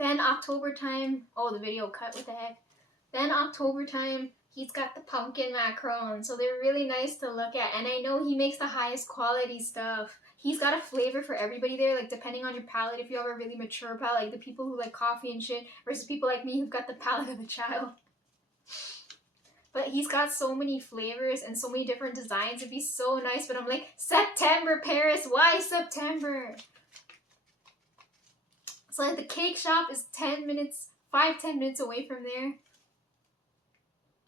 Then October time, oh, the video cut, what the heck. Then October time, he's got the pumpkin macarons, so they're really nice to look at. And I know he makes the highest quality stuff. He's got a flavor for everybody there, like depending on your palate. If you have a really mature palate, like the people who like coffee and shit, versus people like me who've got the palate of a child. But he's got so many flavors and so many different designs. It'd be so nice, but I'm like, September, Paris, why September? So like the cake shop is 10 minutes, 5-10 minutes away from there.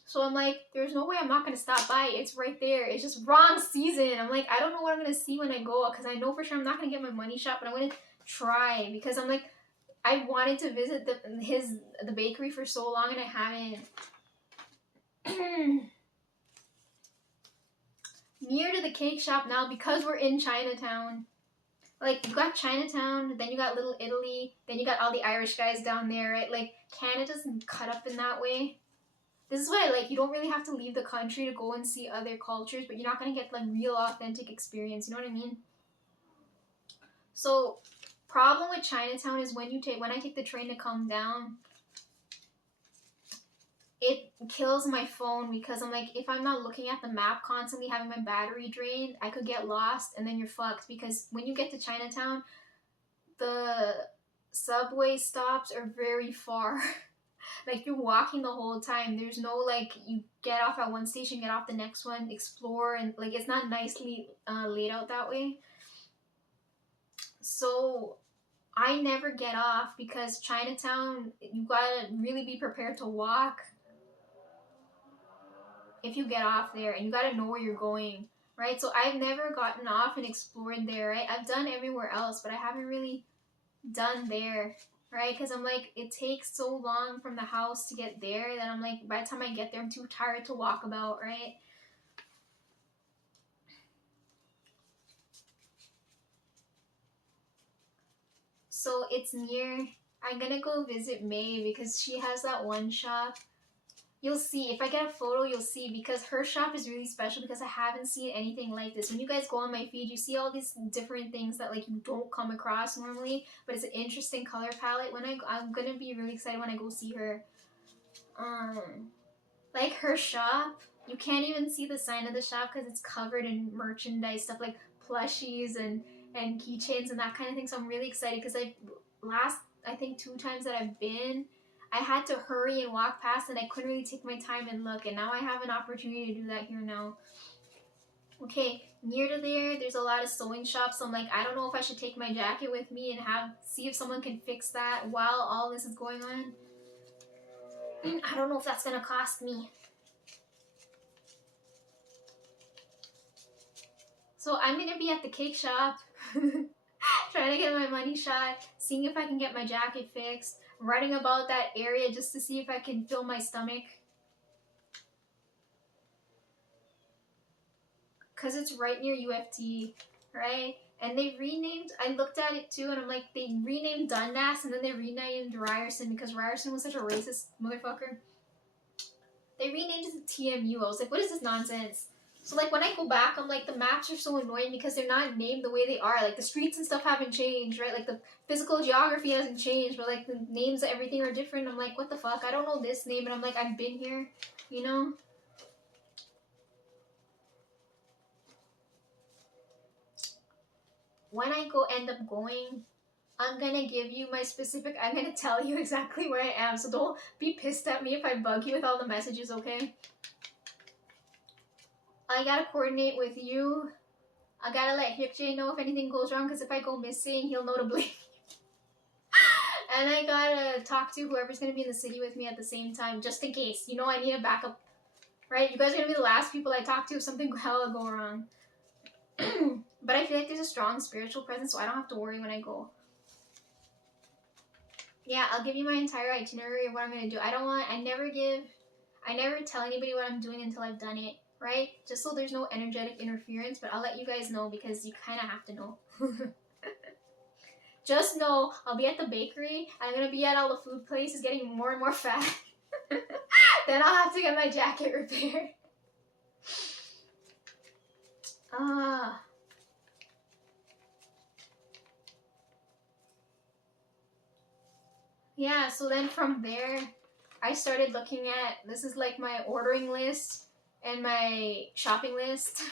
So I'm like, there's no way I'm not going to stop by. It's right there. It's just wrong season. I'm like, I don't know what I'm going to see when I go, because I know for sure I'm not going to get my money shot, but I'm going to try, because I'm like, I wanted to visit the bakery for so long and I haven't. Near to the cake shop now, because we're in Chinatown. Like, you got Chinatown, then you got Little Italy, then you got all the Irish guys down there, right? Like, Canada's cut up in that way. This is why, like, you don't really have to leave the country to go and see other cultures, but you're not going to get, like, real authentic experience, you know what I mean? So, problem with Chinatown is when I take the train to come down, it kills my phone, because I'm like, if I'm not looking at the map constantly, having my battery drained, I could get lost and then you're fucked, because when you get to Chinatown, the subway stops are very far. Like, you're walking the whole time. There's no, like, you get off at one station, get off the next one, explore, and, like, it's not nicely laid out that way. So I never get off, because Chinatown, you gotta really be prepared to walk if you get off there, and you gotta know where you're going, right? So I've never gotten off and explored there, right? I've done everywhere else, but I haven't really done there, right? Because I'm like, it takes so long from the house to get there that I'm like, by the time I get there, I'm too tired to walk about, right? So it's near. I'm gonna go visit May, because she has that one shop. You'll see, if I get a photo, you'll see, because her shop is really special, because I haven't seen anything like this. When you guys go on my feed, you see all these different things that, like, you don't come across normally, but it's an interesting color palette. I'm gonna be really excited when I go see her. Like, her shop, you can't even see the sign of the shop, because it's covered in merchandise, stuff like plushies and keychains and that kind of thing. So I'm really excited, because I think 2 times that I've been, I had to hurry and walk past, and I couldn't really take my time and look, and now I have an opportunity to do that here now. Okay, near to there's a lot of sewing shops, so I'm like, I don't know if I should take my jacket with me and see if someone can fix that while all this is going on. I don't know if that's gonna cost me. So I'm gonna be at the cake shop trying to get my money shot, seeing if I can get my jacket fixed, running about that area just to see if I can fill my stomach. Because it's right near UFT, right? And they renamed, I looked at it too, and I'm like, they renamed Dundas, and then they renamed Ryerson, because Ryerson was such a racist motherfucker. They renamed it to TMU. I was like, what is this nonsense? So, like, when I go back, I'm like, the maps are so annoying, because they're not named the way they are. Like, the streets and stuff haven't changed, right? Like, the physical geography hasn't changed, but, like, the names of everything are different. I'm like, what the fuck? I don't know this name, and I'm like, I've been here, you know? When I end up going, I'm gonna give you I'm gonna tell you exactly where I am, so don't be pissed at me if I bug you with all the messages, okay? I gotta coordinate with you. I gotta let Hipjay know if anything goes wrong, because if I go missing, he'll know to blame. And I gotta talk to whoever's gonna be in the city with me at the same time, just in case. You know, I need a backup, right? You guys are gonna be the last people I talk to if something hella go wrong. But I feel like there's a strong spiritual presence, so I don't have to worry when I go. Yeah, I'll give you my entire itinerary of what I'm gonna do. I never tell anybody what I'm doing until I've done it, right? Just so there's no energetic interference, but I'll let you guys know, because you kind of have to know. Just know, I'll be at the bakery, I'm gonna be at all the food places getting more and more fat. Then I'll have to get my jacket repaired. yeah, so then from there, I started looking at, this is like my ordering list and my shopping list.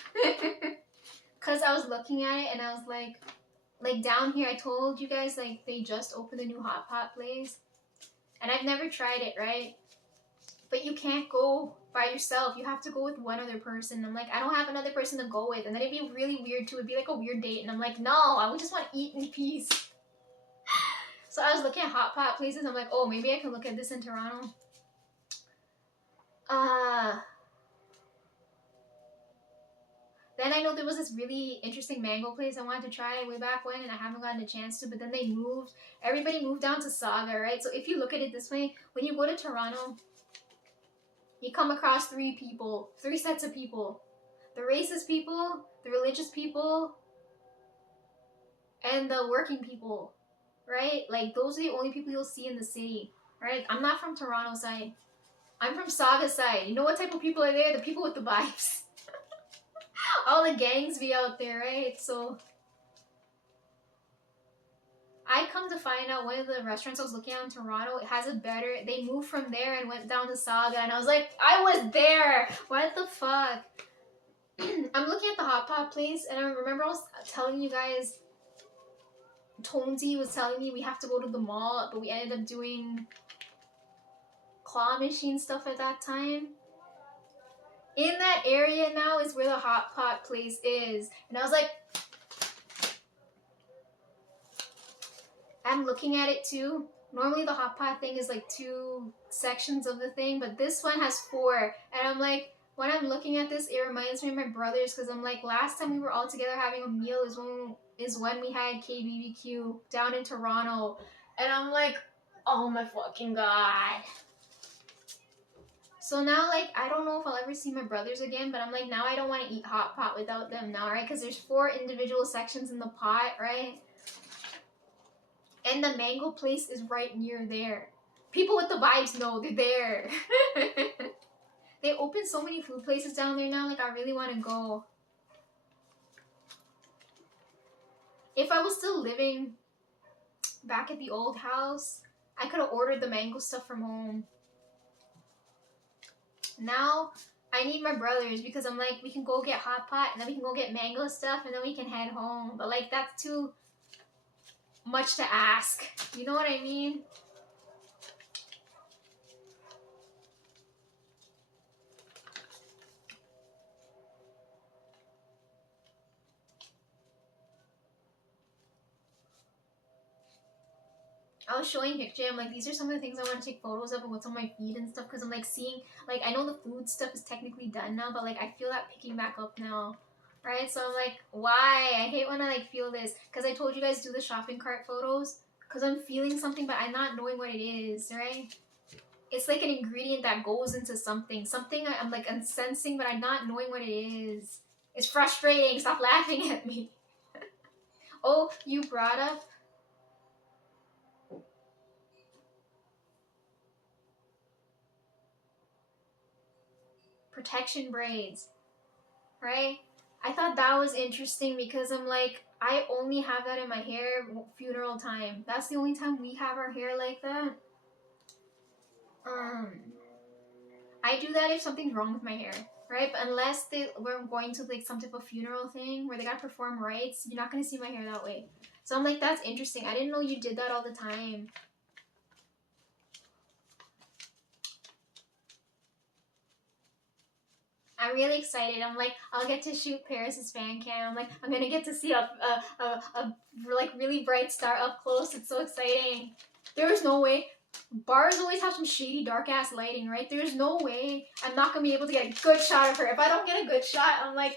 Because I was looking at it and I was like down here, I told you guys, like, they just opened a new hot pot place. And I've never tried it, right? But you can't go by yourself. You have to go with one other person. I'm like, I don't have another person to go with. And then it'd be really weird too. It'd be like a weird date. And I'm like, no, I would just want to eat in peace. So I was looking at hot pot places. I'm like, oh, maybe I can look at this in Toronto. Then I know there was this really interesting mango place I wanted to try way back when, and I haven't gotten a chance to, but then they moved. Everybody moved down to Saga, right? So if you look at it this way, when you go to Toronto, you come across three sets of people. The racist people, the religious people, and the working people, right? Like, those are the only people you'll see in the city, right? I'm not from Toronto side. I'm from Saga side. You know what type of people are there? The people with the vibes. All the gangs be out there, right? So I come to find out one of the restaurants I was looking at in Toronto, it has a better, they moved from there and went down to Saga, and I was like, I was there! What the fuck? I'm looking at the hot pot place, and I remember I was telling you guys, Tonesy was telling me we have to go to the mall, but we ended up doing claw machine stuff at that time. In that area now is where the hot pot place is. And I was like, I'm looking at it too. Normally the hot pot thing is like 2 sections of the thing, but this one has 4. And I'm like, when I'm looking at this, it reminds me of my brothers, because I'm like, last time we were all together having a meal is when we had KBBQ down in Toronto. And I'm like, oh my fucking god. So now, like, I don't know if I'll ever see my brothers again, but I'm like, now I don't want to eat hot pot without them now, right? Because there's 4 individual sections in the pot, right? And the mango place is right near there. People with the vibes know they're there. They open so many food places down there now, like, I really want to go. If I was still living back at the old house, I could have ordered the mango stuff from home. Now, I need my brothers, because I'm like, we can go get hot pot, and then we can go get mango stuff, and then we can head home. But, like, that's too much to ask. You know what I mean? I was showing Hikjay, I'm like, these are some of the things I want to take photos of and what's on my feed and stuff, because I'm like seeing, like, I know the food stuff is technically done now, but like I feel that picking back up now, right? So I'm like, why? I hate when I like feel this, because I told you guys do the shopping cart photos, because I'm feeling something but I'm not knowing what it is, right? It's like an ingredient that goes into something I'm like, I'm sensing but I'm not knowing what it is. It's frustrating. Stop laughing at me. Oh, you brought up protection braids, right? I thought that was interesting, because I'm like, I only have that in my hair funeral time. That's the only time we have our hair like that. I do that if something's wrong with my hair, right? But unless we're going to like some type of funeral thing where they gotta perform rites, you're not gonna see my hair that way. So I'm like, that's interesting. I didn't know you did that all the time. I'm really excited. I'm like, I'll get to shoot Paris's fan cam. I'm like, I'm gonna get to see a like really bright star up close. It's so exciting. There's no way. Bars always have some shady, dark ass lighting, right? There's no way I'm not gonna be able to get a good shot of her. If I don't get a good shot, I'm like,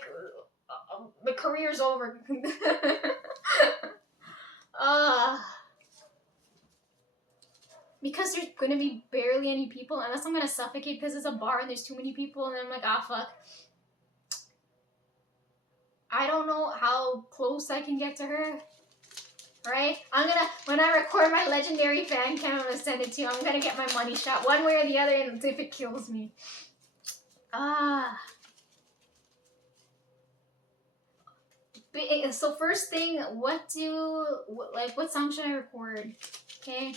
the career's over. Because there's gonna be barely any people, unless I'm gonna suffocate because it's a bar and there's too many people, and I'm like, ah, fuck. I don't know how close I can get to her, right? I'm gonna, when I record my legendary fan cam, I'm gonna send it to you. I'm gonna get my money shot one way or the other, and if it kills me. So first thing, what song should I record? Okay.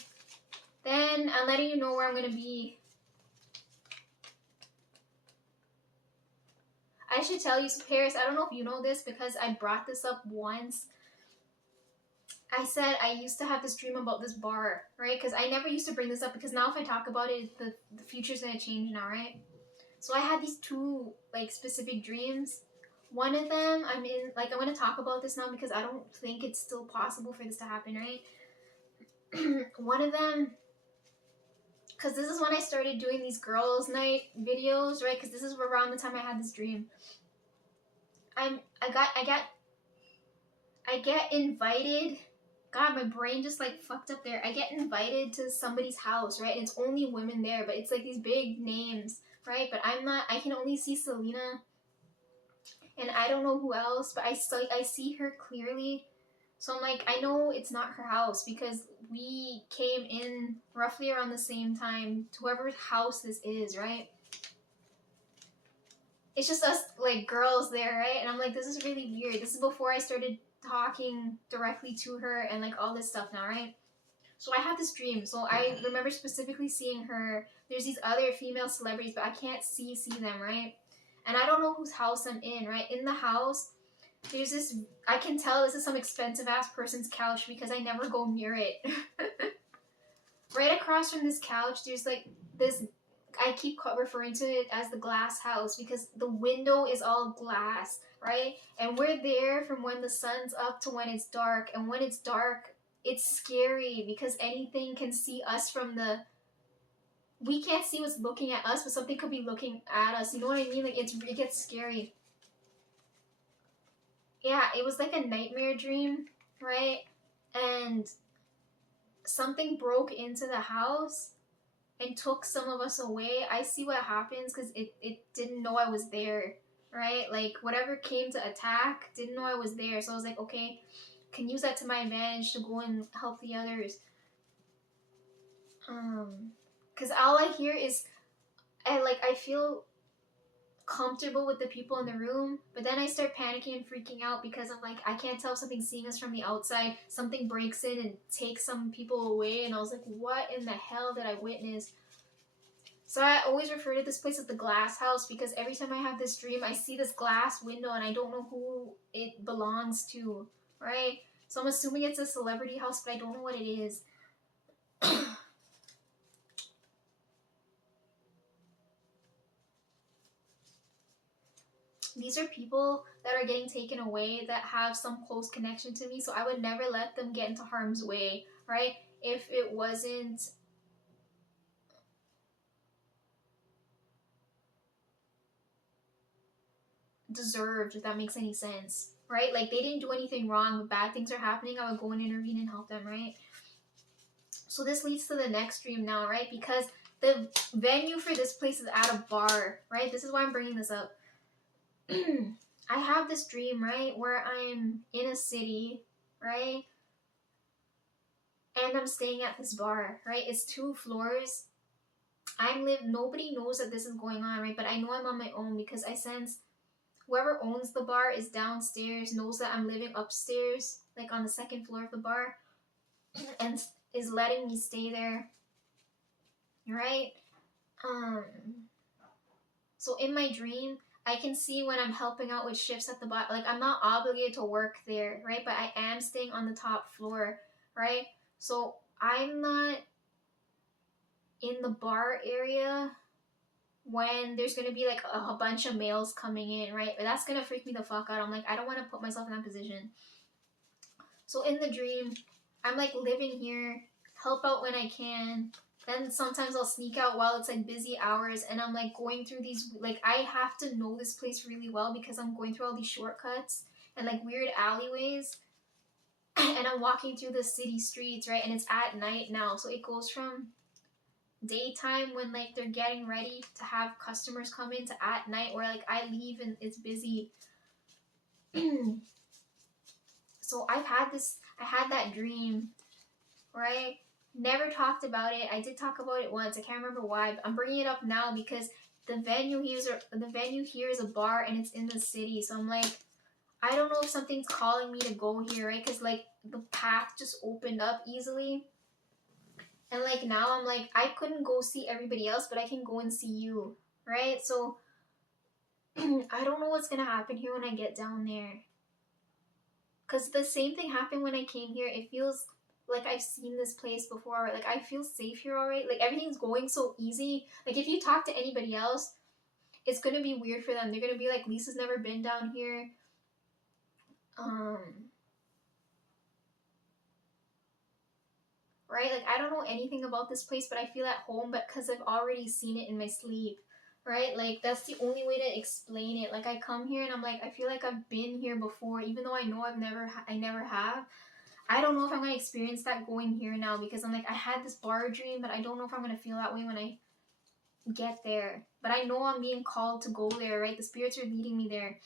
Then I'm letting you know where I'm gonna be. I should tell you, so Paris, I don't know if you know this because I brought this up once. I said I used to have this dream about this bar, right? Because I never used to bring this up because now if I talk about it, the future's gonna change now, right? So I had these two like specific dreams. One of them, I'm gonna talk about this now because I don't think it's still possible for this to happen, right? One of them, because this is when I started doing these girls' night videos, right? Because this is around the time I had this dream. I get invited. God, my brain just like fucked up there. I get invited to somebody's house, right? And it's only women there, but it's like these big names, right? But I'm not. I can only see Selena, and I don't know who else. But I see her clearly. So I'm like, I know it's not her house because we came in roughly around the same time to whoever's house this is, right? It's just us, like, girls there, right? And I'm like, this is really weird. This is before I started talking directly to her and, like, all this stuff now, right? So I had this dream. So I remember specifically seeing her. There's these other female celebrities, but I can't see them, right? And I don't know whose house I'm in, right? In the house, there's this, I can tell this is some expensive ass person's couch because I never go near it. Right across from this couch, there's like this, I keep referring to it as the glass house because the window is all glass, right? And we're there from when the sun's up to when it's dark. And when it's dark, it's scary because anything can see us from the, we can't see what's looking at us, but something could be looking at us. You know what I mean? Like it gets scary. Yeah, it was like a nightmare dream, right? And something broke into the house and took some of us away. I see what happens because it didn't know I was there, right? Like whatever came to attack didn't know I was there. So I was like, okay, can use that to my advantage to go and help the others. Because all I hear is, I feel comfortable with the people in the room, but then I start panicking and freaking out because I'm like, I can't tell if something's seeing us from the outside. Something breaks in and takes some people away, and I was like, what in the hell did I witness? So I always refer to this place as the glass house because every time I have this dream, I see this glass window and I don't know who it belongs to, right? So I'm assuming it's a celebrity house, but I don't know what it is. These are people that are getting taken away that have some close connection to me, so I would never let them get into harm's way, right? If it wasn't deserved, if that makes any sense, right? Like they didn't do anything wrong, but bad things are happening, I would go and intervene and help them, right? So this leads to the next dream now, right? Because the venue for this place is at a bar, right? This is why I'm bringing this up. I have this dream, right, where I'm in a city, right, and I'm staying at this bar, right? It's 2 floors. Nobody knows that this is going on, right? But I know I'm on my own because I sense whoever owns the bar is downstairs, knows that I'm living upstairs, like on the 2nd floor of the bar, and is letting me stay there, right? So in my dream, I can see when I'm helping out with shifts at the bar, like I'm not obligated to work there, right? But I am staying on the top floor, right? So I'm not in the bar area when there's gonna be like a bunch of males coming in, right? But that's gonna freak me the fuck out. I'm like, I don't want to put myself in that position. So in the dream, I'm like living here, help out when I can. Then sometimes I'll sneak out while it's like busy hours and I'm like going through these, like I have to know this place really well because I'm going through all these shortcuts and like weird alleyways. And I'm walking through the city streets, right? And it's at night now. So it goes from daytime when like they're getting ready to have customers come in to at night where like I leave and it's busy. So I had that dream, right? Never talked about it. I did talk about it once. I can't remember why, but I'm bringing it up now because the venue here is a bar and it's in the city. So I'm like, I don't know if something's calling me to go here, right? Because like the path just opened up easily. And like now I'm like, I couldn't go see everybody else, but I can go and see you, right? So I don't know what's gonna happen here when I get down there. Cause the same thing happened when I came here. It feels like I've seen this place before. Like I feel safe here already. Like everything's going so easy. Like if you talk to anybody else, it's gonna be weird for them. They're gonna be like, Lisa's never been down here. Um, right? Like I don't know anything about this place, but I feel at home, but because I've already seen it in my sleep, right? Like that's the only way to explain it. Like I come here and I'm like, I feel like I've been here before, even though I know I never have. I don't know if I'm gonna experience that going here now because I'm like, I had this bar dream, but I don't know if I'm gonna feel that way when I get there. But I know I'm being called to go there, right? The spirits are leading me there.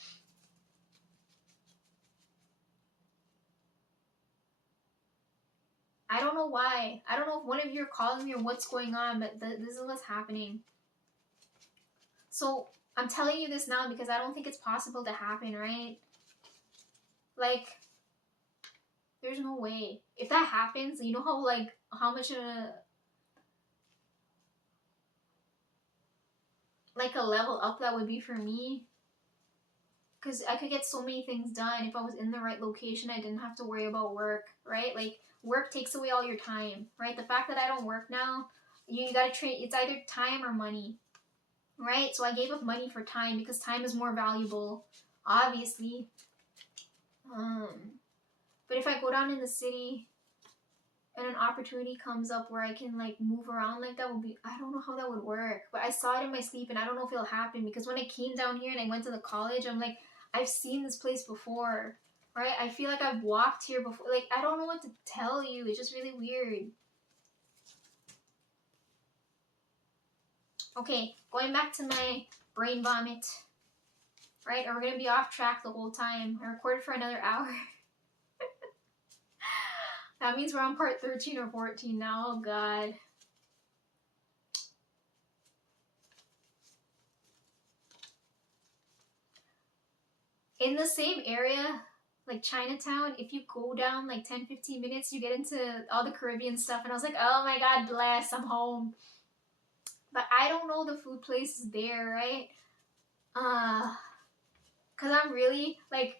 I don't know why. I don't know if one of you are calling me or what's going on, but this is what's happening. So I'm telling you this now because I don't think it's possible to happen, right? Like, there's no way. If that happens, you know how much a level up that would be for me. Because I could get so many things done if I was in the right location. I didn't have to worry about work, right? Like work takes away all your time, right? The fact that I don't work now, you gotta train. It's either time or money, right? So I gave up money for time because time is more valuable, obviously. But if I go down in the city and an opportunity comes up where I can like move around like that, would be, I don't know how that would work. But I saw it in my sleep and I don't know if it'll happen because when I came down here and I went to the college, I'm like, I've seen this place before, right? I feel like I've walked here before. Like I don't know what to tell you. It's just really weird. Okay, going back to my brain vomit, right? Or we're gonna be off track the whole time. I recorded for another hour. That means we're on part 13 or 14 now. Oh god. In the same area, like Chinatown, if you go down like 10-15 minutes, you get into all the Caribbean stuff. And I was like, oh my god, bless, I'm home. But I don't know the food places there, right? Cause I'm really like,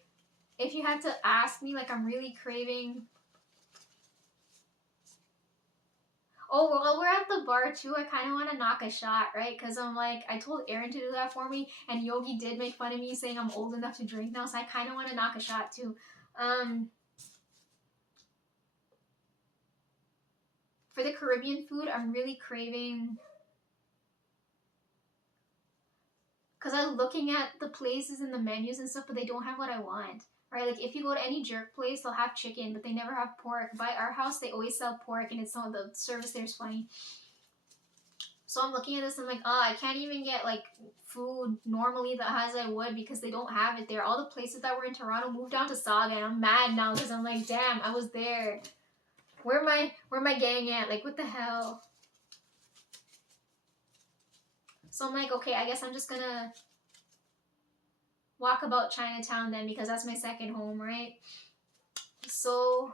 if you had to ask me, like I'm really craving. Oh, while we're at the bar too, I kind of want to knock a shot, right? Because I'm like, I told Aaron to do that for me, and Yogi did make fun of me saying I'm old enough to drink now, so I kind of want to knock a shot too. For the Caribbean food, I'm really craving. Because I was looking at the places and the menus and stuff, but they don't have what I want. Right? Like if you go to any jerk place, they'll have chicken, but they never have pork. By our house, they always sell pork, and it's some of the service there is funny. So I'm looking at this, and I'm like, oh, I can't even get like food normally as I would because they don't have it there. All the places that were in Toronto moved down to Saga, and I'm mad now because I'm like, damn, I was there. Where my gang at? Like, what the hell? So I'm like, okay, I guess I'm just gonna walk about Chinatown then because that's my second home, right? So,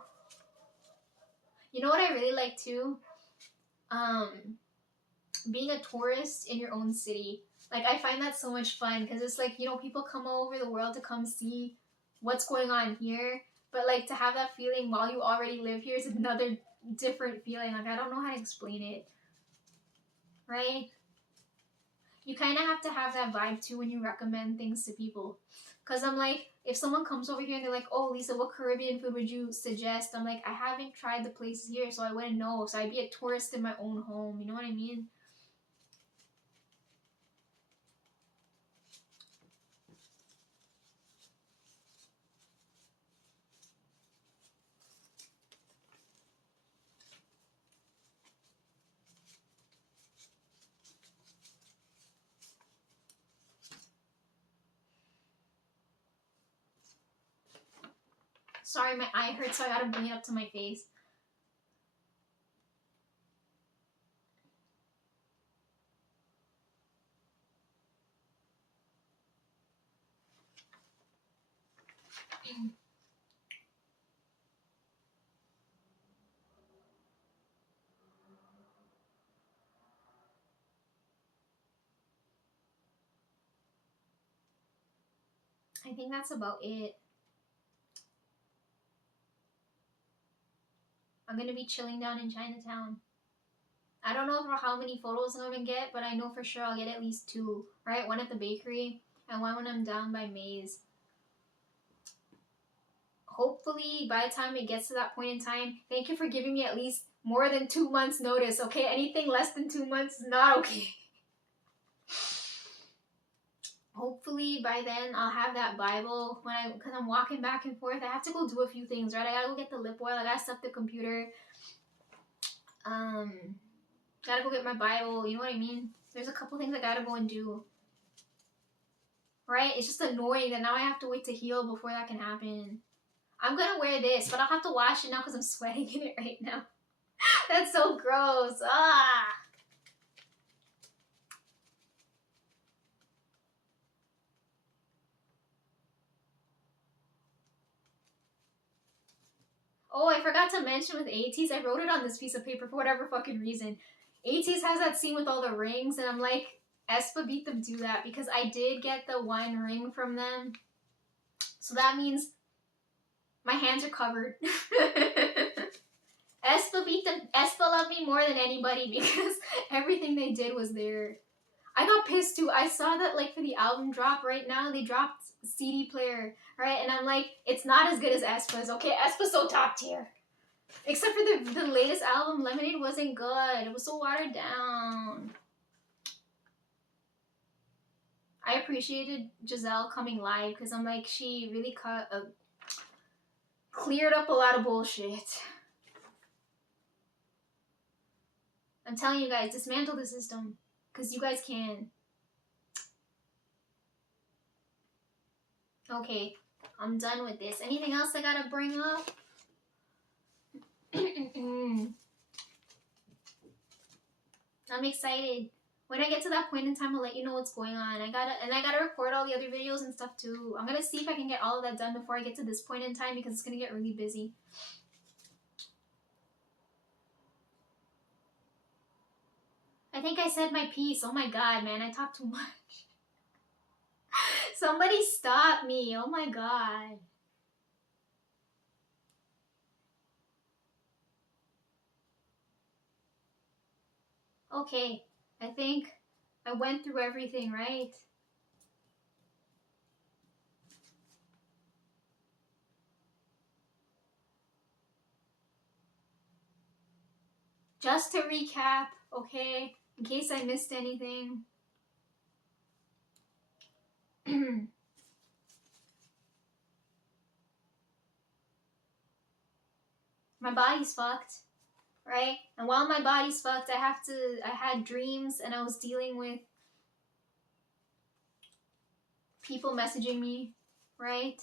you know what I really like too? Being a tourist in your own city. Like I find that so much fun because it's like, people come all over the world to come see what's going on here, but like to have that feeling while you already live here is another different feeling. Like I don't know how to explain it. Right? You kind of have to have that vibe too when you recommend things to people. Because I'm like, if someone comes over here and they're like, oh, Lisa, what Caribbean food would you suggest? I'm like, I haven't tried the places here, so I wouldn't know. So I'd be a tourist in my own home. You know what I mean? Sorry, my eye hurts, so I gotta bring it up to my face. I think that's about it. I'm gonna be chilling down in Chinatown. I don't know for how many photos I'm gonna get, but I know for sure I'll get at least 2, right? One at the bakery and one when I'm down by Maze. Hopefully, by the time it gets to that point in time, thank you for giving me at least more than 2 months notice, okay? Anything less than 2 months is not okay. Hopefully by then I'll have that Bible because I'm walking back and forth. I have to go do a few things, right? I gotta go get the lip oil. I gotta set up the computer. Gotta go get my Bible. You know what I mean? There's a couple things I gotta go and do. Right? It's just annoying that now I have to wait to heal before that can happen. I'm gonna wear this, but I'll have to wash it now because I'm sweating in it right now. That's so gross. Ah! Oh, I forgot to mention with ATEEZ, I wrote it on this piece of paper for whatever fucking reason. ATEEZ has that scene with all the rings, and I'm like, aespa beat them do that because I did get the one ring from them. So that means my hands are covered. aespa beat them. aespa loved me more than anybody because everything they did was there. I got pissed too. I saw that like for the album drop right now, they dropped CD player, right? And I'm like, it's not as good as aespa's, okay? aespa's so top tier. Except for the latest album, Lemonade wasn't good. It was so watered down. I appreciated Giselle coming live because I'm like, she really cleared up a lot of bullshit. I'm telling you guys, dismantle the system because you guys can. Okay, I'm done with this. Anything else I gotta bring up? I'm excited. When I get to that point in time, I'll let you know what's going on. I gotta record all the other videos and stuff too. I'm gonna see if I can get all of that done before I get to this point in time because it's gonna get really busy. I think I said my piece. Oh my god, man, I talk too much. Somebody stop me. Oh my god. Okay, I think I went through everything, right? Just to recap, okay, in case I missed anything. My body's fucked, right? And while my body's fucked, I had dreams and I was dealing with people messaging me, right?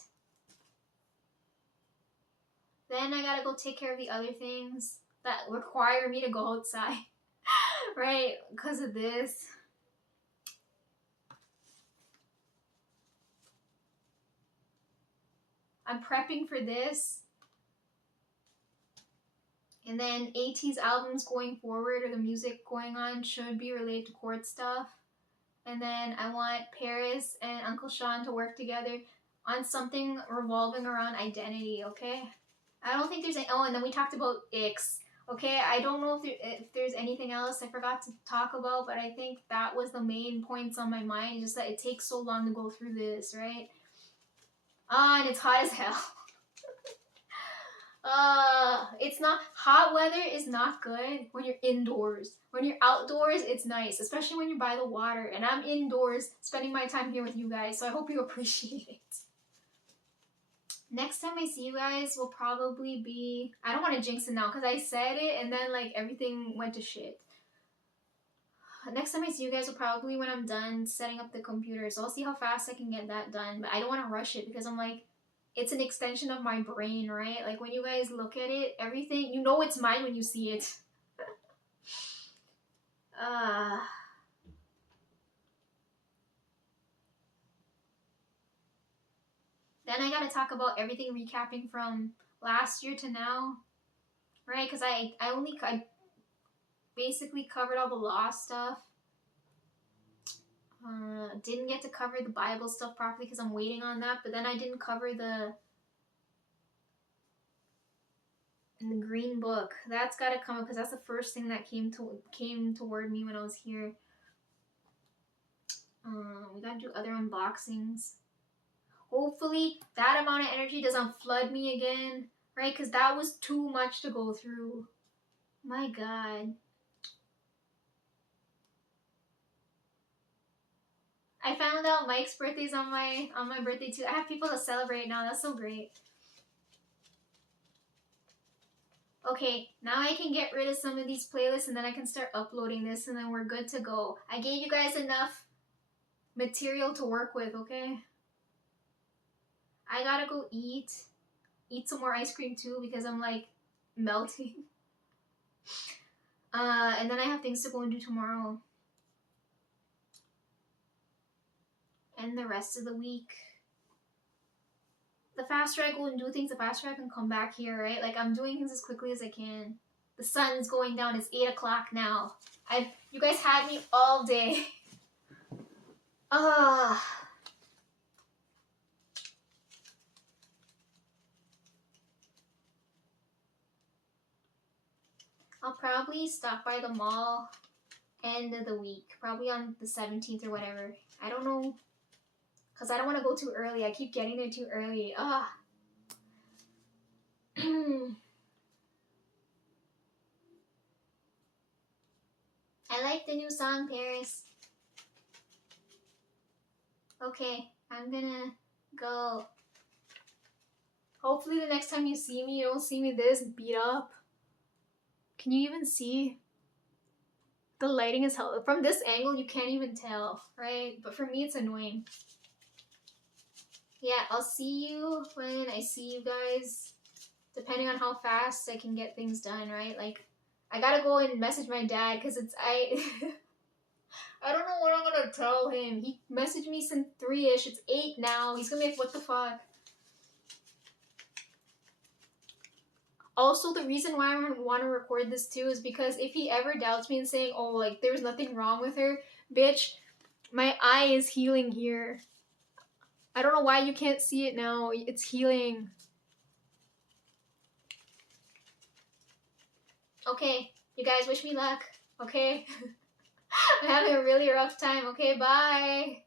Then I gotta go take care of the other things that require me to go outside, right? Because of this. I'm prepping for this. And then ATEEZ albums going forward or the music going on should be related to court stuff. And then I want Paris and Uncle Sean to work together on something revolving around identity, okay? I don't think there's any, oh, and then we talked about Ix, okay? I don't know if there's anything else I forgot to talk about, but I think that was the main points on my mind, just that it takes so long to go through this, right? And it's hot as hell. It's not, hot weather is not good when you're indoors. When you're outdoors, it's nice, especially when you're by the water. And I'm indoors spending my time here with you guys, so I hope you appreciate it. Next time I see you guys will probably be, I don't want to jinx it now because I said it and then like everything went to shit. Next time I see you guys will probably when I'm done setting up the computer, so I'll see how fast I can get that done. But I don't want to rush it because I'm like, it's an extension of my brain, right? Like when you guys look at it, everything, you know it's mine when you see it. Then I gotta talk about everything recapping from last year to now, right? Because I basically covered all the law stuff. Didn't get to cover the Bible stuff properly because I'm waiting on that. But then I didn't cover the Green Book. That's got to come up because that's the first thing that came toward me when I was here. We gotta do other unboxings. Hopefully that amount of energy doesn't flood me again, right? Because that was too much to go through. My God. I found out Mike's birthday's on my birthday too. I have people to celebrate now. That's so great. Okay, now I can get rid of some of these playlists and then I can start uploading this and then we're good to go. I gave you guys enough material to work with, okay? I gotta go eat some more ice cream too because I'm like melting. And then I have things to go and do tomorrow. And the rest of the week. The faster I go and do things, the faster I can come back here, right? Like, I'm doing things as quickly as I can. The sun's going down. It's 8 o'clock now. You guys had me all day. I'll probably stop by the mall end of the week. Probably on the 17th or whatever. I don't know. Because I don't want to go too early. I keep getting there too early. I like the new song, Paris. Okay, I'm gonna go. Hopefully the next time you see me, you don't see me this beat up. Can you even see? The lighting is hell. From this angle, you can't even tell, right? But for me, it's annoying. Yeah, I'll see you when I see you guys, depending on how fast I can get things done, right? Like, I gotta go and message my dad because I don't know what I'm gonna tell him. He messaged me since 3-ish. It's 8 now. He's gonna be like, what the fuck? Also, the reason why I want to record this too is because if he ever doubts me and saying, oh, like, there's nothing wrong with her, bitch, my eye is healing here. I don't know why you can't see it now. It's healing. Okay, you guys wish me luck, okay? I'm having a really rough time. Okay, bye.